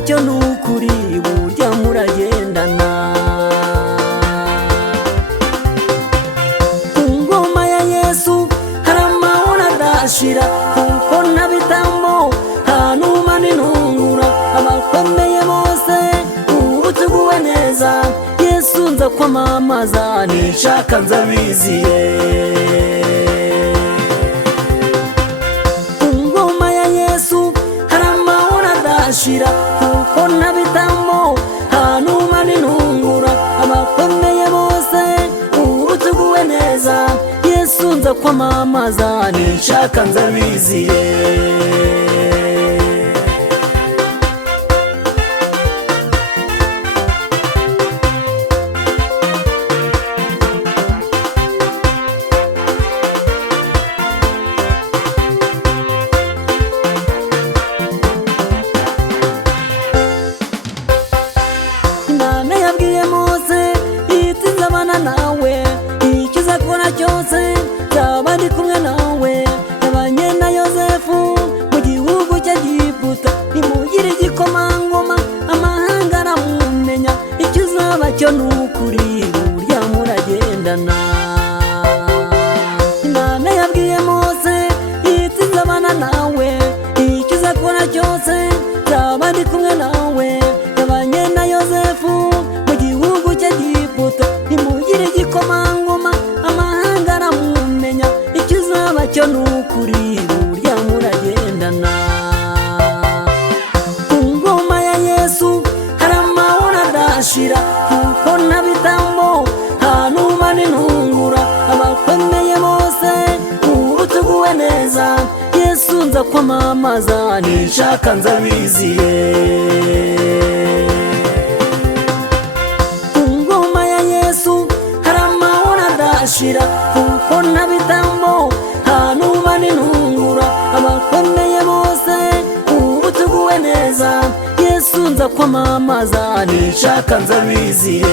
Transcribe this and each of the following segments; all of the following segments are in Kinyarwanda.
cyo nukuri burya muragendana. Ku ngoma ya Yesu hari amahoro adashira, kuko nta bitambo nta numa n'intungura. Abakomeye bose ubu tuguwe neza, Yesu nza kwamamaza nishaka nzabiziye. Ku ngoma ya Yesu hari amahoro adashira, kuko nta bitambo nta numa n'intungura. Abakomeye bose ubu tuguwe neza, Yesu nza kwamamaza nishaka nzabiziye. Imana yabwiye Mose iti nzabana nawe, icyo uzakora cyose nzaba ndi kumwe nawe. Yabanye na Yozefu mu gihugu cy'Egiputa, nimugire igikomangoma amahanga aramumenya. Icyo uzaba cyo nukuri burya muragendana. Imana yabwiye Mose iti nzabana nawe, icyo uzakora cyose nzaba ndi kumwe nawe. Yabanye na Yozefu mu gihugu cy'Egiputa, nimugire igikomangoma amahanga aramumenya. Icyo uzaba cyo nukuri burya muragendana. Ku ngoma ya Yesu hari amahoro adashira, kuko nta bitambo nta numa n'intungura. Abakomeye bose ubu tuguwe neza, Yesu nza kwamamaza nishaka nzabiziye. Ku ngoma ya Yesu hari amahoro adashira, kuko nta bitambo nta numa n'intungura. Abakomeye bose ubu tuguwe neza, Yesu nza kwamamaza nishaka nzabiziye.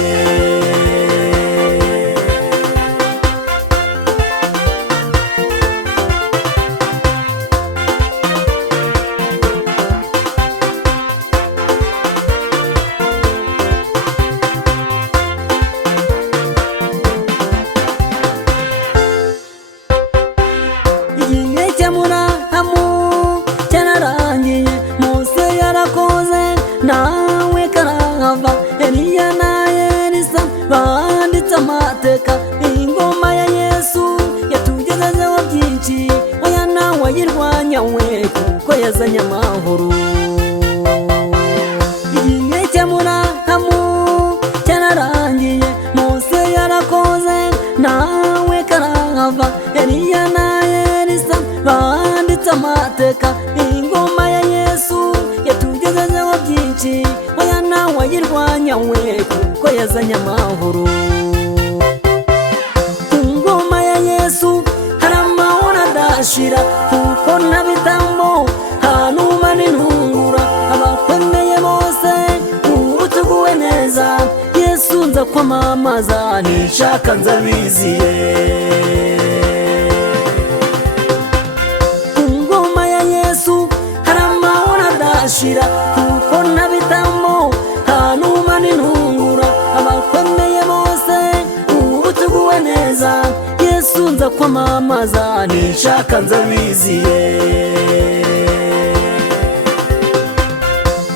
Igihe cy'Aburahamu cyararangiye, Mose yarakoze nawe karahava. Eliya na Elisa banditse amateka. Ingoma ya Yesu yatugezeho byinshi, oya nawe ayirwanya we, kuko yazanye amahoro. Igihe cy'Aburahamu cyararangiye, Mose yarakoze nawe karahava. Eliya na Elisa banditse amateka. Ingoma ya Yesu yatugezeho byinshi, oya nawe ayirwanya we, kuko yazanye amahoro. Ku ngoma ya Yesu hari amahoro adashira, kuko nta bitambo nta numa n'intungura. Abakomeye bose ubu tuguwe neza, Yesu nza kwamamaza nishaka nzabiziye. Ku ngoma ya Yesu hari amahoro adashira, kuko nta bitambo nta numa n'intungura. Abakomeye bose ubu tuguwe neza, Yesu nza kwamamaza nishaka nzabiziye.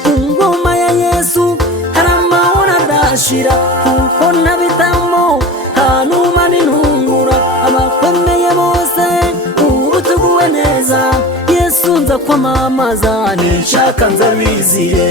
Ku ngoma ya Yesu hari amahoro adashira, kuko nta bitambo nta numa n'intungura. Abakomeye bose ubu tuguwe neza, Yesu nza kwamamaza nishaka nzabiziye.